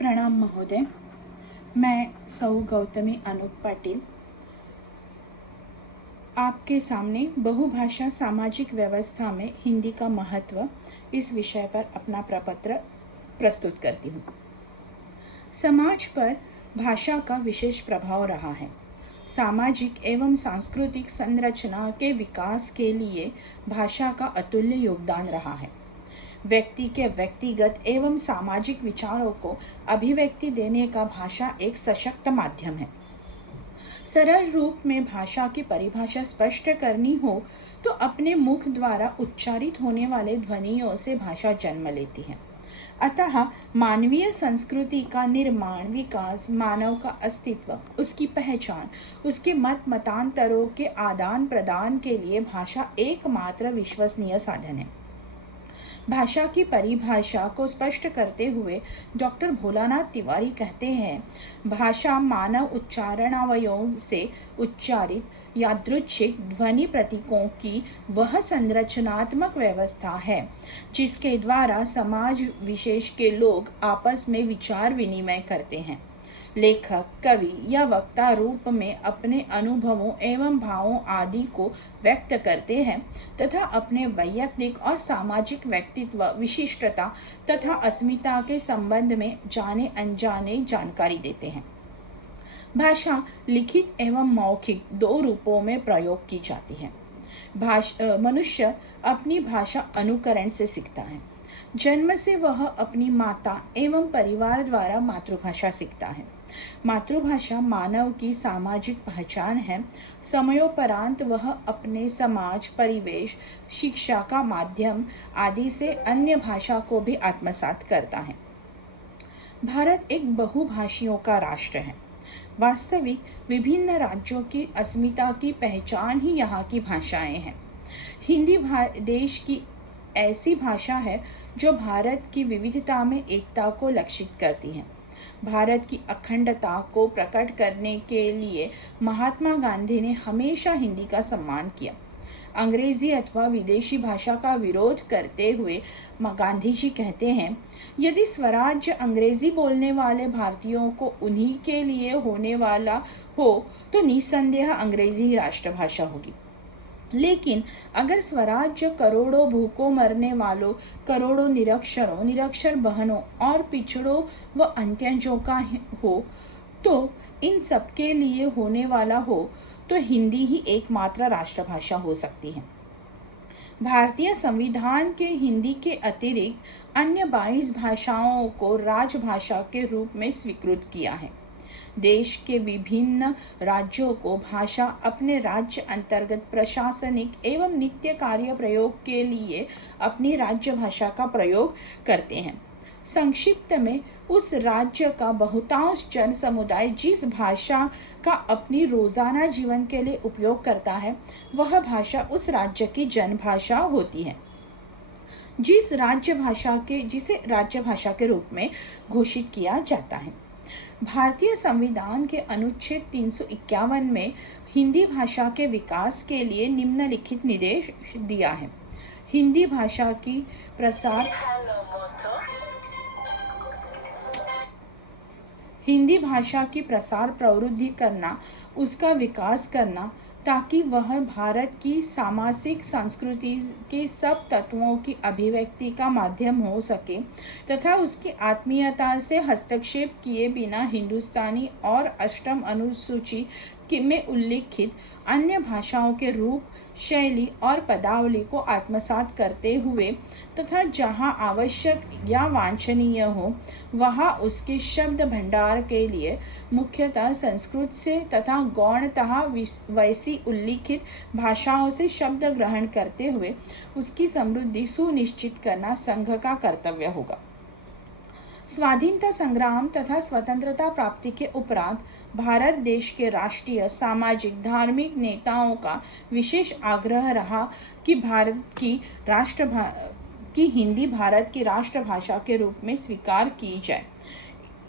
प्रणाम महोदय। मैं सौ गौतमी अनूप पाटिल आपके सामने बहुभाषा सामाजिक व्यवस्था में हिंदी का महत्व इस विषय पर अपना प्रपत्र प्रस्तुत करती हूँ। समाज पर भाषा का विशेष प्रभाव रहा है। सामाजिक एवं सांस्कृतिक संरचना के विकास के लिए भाषा का अतुल्य योगदान रहा है। व्यक्ति के व्यक्तिगत एवं सामाजिक विचारों को अभिव्यक्ति देने का भाषा एक सशक्त माध्यम है। सरल रूप में भाषा की परिभाषा स्पष्ट करनी हो तो अपने मुख द्वारा उच्चारित होने वाले ध्वनियों से भाषा जन्म लेती है। अतः मानवीय संस्कृति का निर्माण, विकास, मानव का अस्तित्व, उसकी पहचान, उसके मत मतांतरों के आदान प्रदान के लिए भाषा एकमात्र विश्वसनीय साधन है। भाषा की परिभाषा को स्पष्ट करते हुए डॉक्टर भोलानाथ तिवारी कहते हैं, भाषा मानव उच्चारणावयों से उच्चारित यादृच्छिक ध्वनि प्रतीकों की वह संरचनात्मक व्यवस्था है जिसके द्वारा समाज विशेष के लोग आपस में विचार विनिमय करते हैं। लेखक, कवि या वक्ता रूप में अपने अनुभवों एवं भावों आदि को व्यक्त करते हैं तथा अपने वैयक्तिक और सामाजिक व्यक्तित्व, विशिष्टता तथा अस्मिता के संबंध में जाने अनजाने जानकारी देते हैं। भाषा लिखित एवं मौखिक दो रूपों में प्रयोग की जाती है। मनुष्य अपनी भाषा अनुकरण से सीखता है। जन्म से वह अपनी माता एवं परिवार द्वारा मातृभाषा सीखता है। मातृभाषा मानव की सामाजिक पहचान है। समयोपरांत वह अपने समाज, परिवेश, शिक्षा का माध्यम आदि से अन्य भाषा को भी आत्मसात करता है। भारत एक बहुभाषियों का राष्ट्र है। वास्तविक विभिन्न राज्यों की अस्मिता की पहचान ही यहाँ की भाषाएं हैं। हिंदी देश की ऐसी भाषा है जो भारत की विविधता में एकता को लक्षित करती है। भारत की अखंडता को प्रकट करने के लिए महात्मा गांधी ने हमेशा हिंदी का सम्मान किया। अंग्रेजी अथवा विदेशी भाषा का विरोध करते हुए गांधी जी कहते हैं, यदि स्वराज्य अंग्रेजी बोलने वाले भारतीयों को उन्हीं के लिए होने वाला हो तो निस्संदेह अंग्रेजी ही राष्ट्रभाषा होगी। लेकिन अगर स्वराज्य करोड़ों भूखों मरने वालों, करोड़ों निरक्षरों, निरक्षर बहनों और पिछड़ों व अंत्यजों का हो तो इन सबके लिए होने वाला हो तो हिंदी ही एकमात्र राष्ट्रभाषा हो सकती है। भारतीय संविधान के हिंदी के अतिरिक्त अन्य 22 भाषाओं को राजभाषा के रूप में स्वीकृत किया है। देश के विभिन्न राज्यों को भाषा अपने राज्य अंतर्गत प्रशासनिक एवं नित्य कार्य प्रयोग के लिए अपनी राज्य भाषा का प्रयोग करते हैं। संक्षिप्त में उस राज्य का बहुतांश जन समुदाय जिस भाषा का अपनी रोजाना जीवन के लिए उपयोग करता है वह भाषा उस राज्य की जनभाषा होती है, जिसे राज्य भाषा के रूप में घोषित किया जाता है। भारतीय संविधान के अनुच्छेद 351 में हिंदी भाषा के विकास के लिए निम्नलिखित निर्देश दिया है। हिंदी भाषा की प्रसार प्रवृद्धि करना, उसका विकास करना ताकि वह भारत की सामाजिक संस्कृति के सब तत्वों की अभिव्यक्ति का माध्यम हो सके तथा उसकी आत्मीयता से हस्तक्षेप किए बिना हिंदुस्तानी और अष्टम अनुसूची में उल्लिखित अन्य भाषाओं के रूप, शैली और पदावली को आत्मसात करते हुए तथा जहाँ आवश्यक या वांछनीय हो वहाँ उसके शब्द भंडार के लिए मुख्यतः संस्कृत से तथा गौणतः वैसी उल्लिखित भाषाओं से शब्द ग्रहण करते हुए उसकी समृद्धि सुनिश्चित करना संघ का कर्तव्य होगा। स्वाधीनता संग्राम तथा स्वतंत्रता प्राप्ति के उपरांत भारत देश के राष्ट्रीय, सामाजिक, धार्मिक नेताओं का विशेष आग्रह रहा कि हिंदी भारत की राष्ट्रभाषा के रूप में स्वीकार की जाए।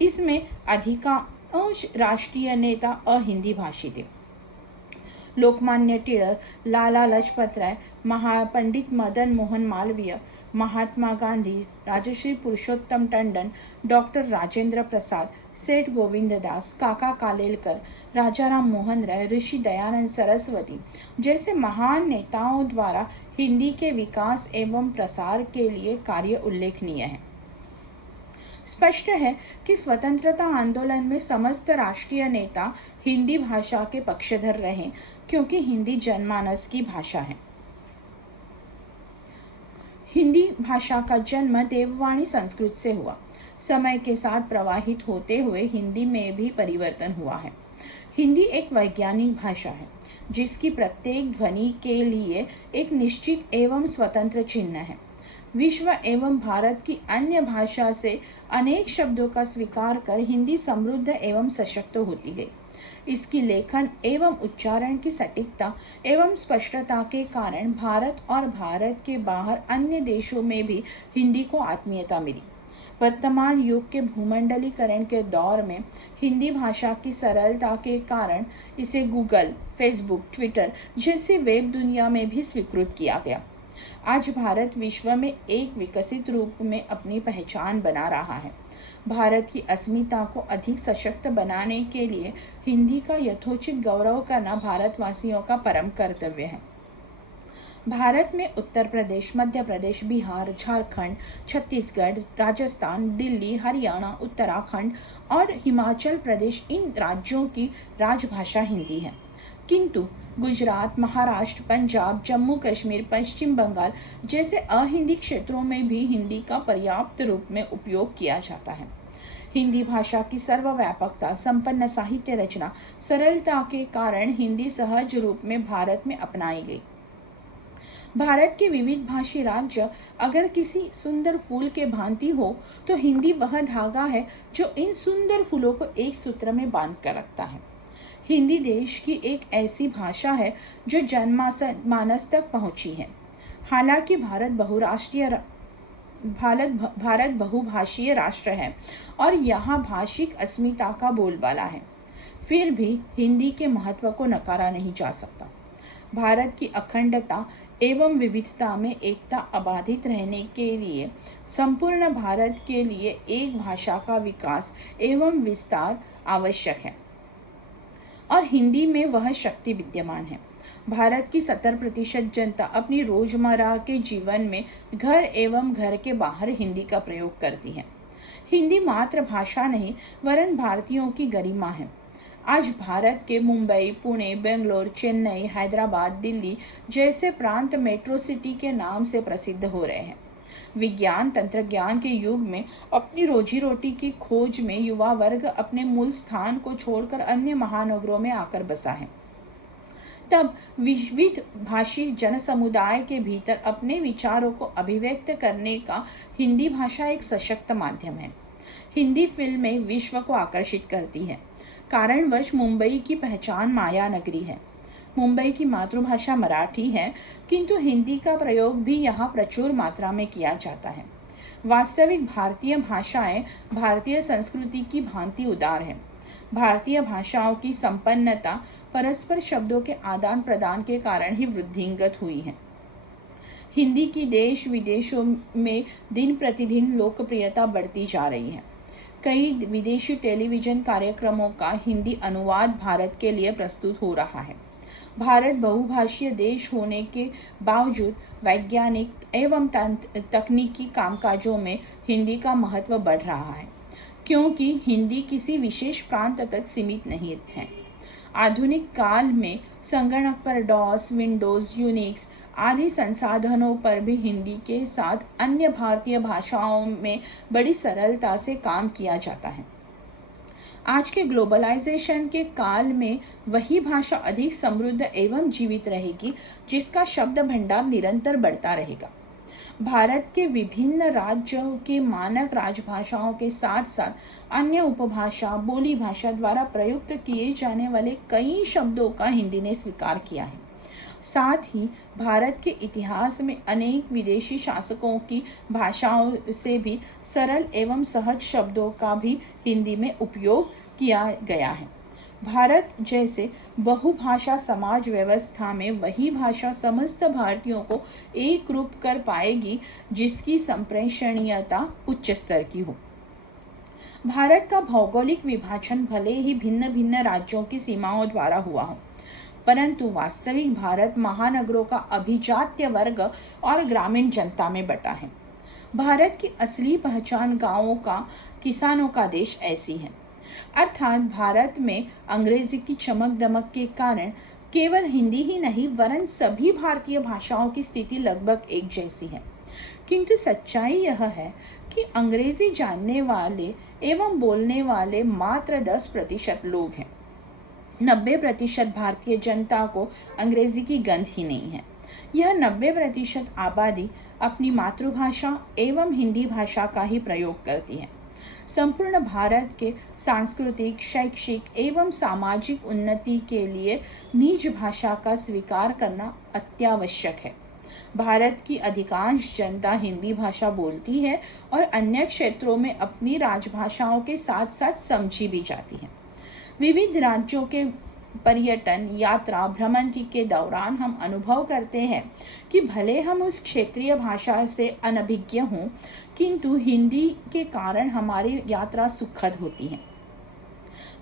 इसमें अधिकांश राष्ट्रीय नेता अहिंदी भाषी थे। लोकमान्य टिळक, लाला लाजपत राय, पंडित मदन मोहन मालवीय, महात्मा गांधी, राजश्री पुरुषोत्तम टंडन, डॉक्टर राजेंद्र प्रसाद, सेठ गोविंददास, काका कालेलकर, राजाराम मोहन राय, ऋषि दयानंद सरस्वती जैसे महान नेताओं द्वारा हिंदी के विकास एवं प्रसार के लिए कार्य उल्लेखनीय है। स्पष्ट है कि स्वतंत्रता आंदोलन में समस्त राष्ट्रीय नेता हिंदी भाषा के पक्षधर रहे, क्योंकि हिंदी जनमानस की भाषा है। हिंदी भाषा का जन्म देववाणी संस्कृत से हुआ। समय के साथ प्रवाहित होते हुए हिंदी में भी परिवर्तन हुआ है। हिंदी एक वैज्ञानिक भाषा है, जिसकी प्रत्येक ध्वनि के लिए एक निश्चित एवं स्वतंत्र चिन्ह है। विश्व एवं भारत की अन्य भाषा से अनेक शब्दों का स्वीकार कर हिंदी समृद्ध एवं सशक्त होती गई। इसकी लेखन एवं उच्चारण की सटीकता एवं स्पष्टता के कारण भारत और भारत के बाहर अन्य देशों में भी हिंदी को आत्मीयता मिली। वर्तमान युग के भूमंडलीकरण के दौर में हिंदी भाषा की सरलता के कारण इसे गूगल, फेसबुक, ट्विटर जैसी वेब दुनिया में भी स्वीकृत किया गया। आज भारत विश्व में एक विकसित रूप में अपनी पहचान बना रहा है। भारत की अस्मिता को अधिक सशक्त बनाने के लिए हिंदी का यथोचित गौरव करना भारतवासियों का परम कर्तव्य है। भारत में उत्तर प्रदेश, मध्य प्रदेश, बिहार, झारखंड, छत्तीसगढ़, राजस्थान, दिल्ली, हरियाणा, उत्तराखंड और हिमाचल प्रदेश इन राज्यों की राजभाषा हिंदी है। किंतु गुजरात, महाराष्ट्र, पंजाब, जम्मू कश्मीर, पश्चिम बंगाल जैसे अहिंदी क्षेत्रों में भी हिंदी का पर्याप्त रूप में उपयोग किया जाता है। हिंदी भाषा की सर्वव्यापकता, संपन्न साहित्य रचना, सरलता के कारण हिंदी सहज रूप में भारत में अपनाई गई। भारत के विविध भाषी राज्य अगर किसी सुंदर फूल के भांति हो, तो हिंदी वह धागा है जो इन सुंदर फूलों को एक सूत्र में बांध कर रखता है। हिंदी देश की एक ऐसी भाषा है जो जनमानस तक पहुंची है। हालांकि भारत बहुभाषीय राष्ट्र है और यहाँ भाषिक अस्मिता का बोलबाला है, फिर भी हिंदी के महत्व को नकारा नहीं जा सकता। भारत की अखंडता एवं विविधता में एकता अबाधित रहने के लिए संपूर्ण भारत के लिए एक भाषा का विकास एवं विस्तार आवश्यक है और हिंदी में वह शक्ति विद्यमान है। भारत की 70% जनता अपनी रोजमर्रा के जीवन में घर एवं घर के बाहर हिंदी का प्रयोग करती है। हिंदी मात्र भाषा नहीं, वरन भारतीयों की गरिमा है। आज भारत के मुंबई, पुणे, बेंगलोर, चेन्नई, हैदराबाद, दिल्ली जैसे प्रांत मेट्रो सिटी के नाम से प्रसिद्ध हो रहे हैं। विज्ञान तंत्रज्ञान के युग में अपनी रोजी रोटी की खोज में युवा वर्ग अपने मूल स्थान को छोड़कर अन्य महानगरों में आकर बसा है। तब विविध भाषी जन समुदाय के भीतर अपने विचारों को अभिव्यक्त करने का हिंदी भाषा एक सशक्त माध्यम है। हिंदी फिल्में विश्व को आकर्षित करती है। कारणवश मुंबई की पहचान माया नगरी है। मुंबई की मातृभाषा मराठी है, किंतु हिंदी का प्रयोग भी यहाँ प्रचुर मात्रा में किया जाता है। वास्तविक भारतीय भाषाएं भारतीय संस्कृति की भांति उदार है। भारतीय भाषाओं की संपन्नता परस्पर शब्दों के आदान प्रदान के कारण ही वृद्धिंगत हुई है। हिंदी की देश विदेशों में दिन प्रतिदिन लोकप्रियता बढ़ती जा रही है। कई विदेशी टेलीविजन कार्यक्रमों का हिंदी अनुवाद भारत के लिए प्रस्तुत हो रहा है। भारत बहुभाषीय देश होने के बावजूद वैज्ञानिक एवं तकनीकी कामकाजों में हिंदी का महत्व बढ़ रहा है, क्योंकि हिंदी किसी विशेष प्रांत तक सीमित नहीं है। आधुनिक काल में संगणक पर डॉस, विंडोज, यूनिक्स आदि संसाधनों पर भी हिंदी के साथ अन्य भारतीय भाषाओं में बड़ी सरलता से काम किया जाता है। आज के ग्लोबलाइजेशन के काल में वही भाषा अधिक समृद्ध एवं जीवित रहेगी, जिसका शब्द भंडार निरंतर बढ़ता रहेगा। भारत के विभिन्न राज्यों के मानक राजभाषाओं के साथ साथ अन्य उपभाषा, बोली भाषा द्वारा प्रयुक्त किए जाने वाले कई शब्दों का हिंदी ने स्वीकार किया है। साथ ही भारत के इतिहास में अनेक विदेशी शासकों की भाषाओं से भी सरल एवं सहज शब्दों का भी हिंदी में उपयोग किया गया है। भारत जैसे बहुभाषा समाज व्यवस्था में वही भाषा समस्त भारतीयों को एक रूप कर पाएगी जिसकी संप्रेषणीयता उच्च स्तर की हो। भारत का भौगोलिक विभाजन भले ही भिन्न भिन्न राज्यों की सीमाओं द्वारा हुआ हो, परंतु वास्तविक भारत महानगरों का अभिजात्य वर्ग और ग्रामीण जनता में बटा है। भारत की असली पहचान गांवों का, किसानों का देश ऐसी है। अर्थात भारत में अंग्रेजी की चमक दमक के कारण केवल हिंदी ही नहीं वरन सभी भारतीय भाषाओं की स्थिति लगभग एक जैसी है। किंतु सच्चाई यह है कि अंग्रेजी जानने वाले एवं बोलने वाले मात्र 10% लोग हैं। 90% भारतीय जनता को अंग्रेजी की गंध ही नहीं है। यह 90% आबादी अपनी मातृभाषा एवं हिंदी भाषा का ही प्रयोग करती है। संपूर्ण भारत के सांस्कृतिक, शैक्षिक एवं सामाजिक उन्नति के लिए निज भाषा का स्वीकार करना अत्यावश्यक है। भारत की अधिकांश जनता हिंदी भाषा बोलती है और अन्य क्षेत्रों में अपनी राजभाषाओं के साथ साथ समझी भी जाती है। विविध राज्यों के पर्यटन, यात्रा, भ्रमण के दौरान हम अनुभव करते हैं कि भले हम उस क्षेत्रीय भाषा से अनभिज्ञ हों, किंतु हिंदी के कारण हमारी यात्रा सुखद होती है।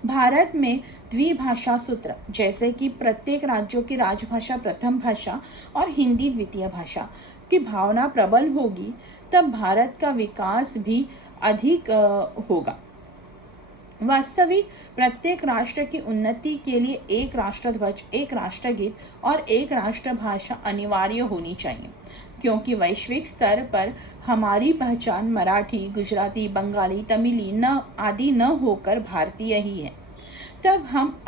भारत में द्विभाषा सूत्र जैसे कि प्रत्येक राज्यों की राजभाषा प्रथम भाषा और हिंदी द्वितीय भाषा की भावना प्रबल होगी, तब भारत का विकास भी अधिक होगा। वास्तविक प्रत्येक राष्ट्र की उन्नति के लिए एक राष्ट्रध्वज, एक राष्ट्रगीत और एक राष्ट्रभाषा अनिवार्य होनी चाहिए, क्योंकि वैश्विक स्तर पर हमारी पहचान मराठी, गुजराती, बंगाली, तमिली आदि न होकर भारतीय ही है। तब हम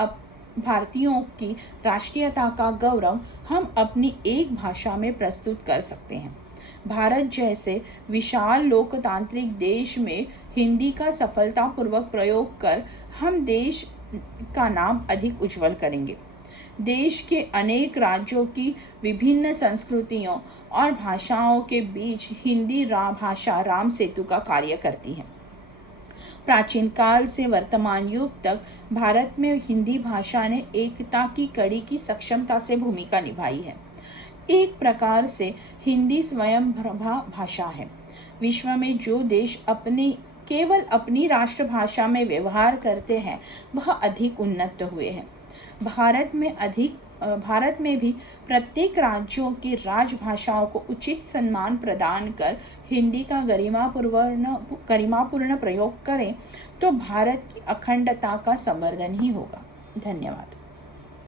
भारतीयों की राष्ट्रीयता का गौरव हम अपनी एक भाषा में प्रस्तुत कर सकते हैं। भारत जैसे विशाल लोकतांत्रिक देश में हिंदी का सफलतापूर्वक प्रयोग कर हम देश का नाम अधिक उज्जवल करेंगे। देश के अनेक राज्यों की विभिन्न संस्कृतियों और भाषाओं के बीच हिंदी भाषा राम सेतु का कार्य करती है। प्राचीन काल से वर्तमान युग तक भारत में हिंदी भाषा ने एकता की कड़ी की सक्षमता से भूमिका निभाई है। एक प्रकार से हिंदी स्वयं भाषा है। विश्व में जो देश केवल अपनी राष्ट्रभाषा में व्यवहार करते हैं वह अधिक उन्नत हुए हैं। भारत में भी प्रत्येक राज्यों की राजभाषाओं को उचित सम्मान प्रदान कर हिंदी का गरिमापूर्ण प्रयोग करें तो भारत की अखंडता का संवर्धन ही होगा। धन्यवाद।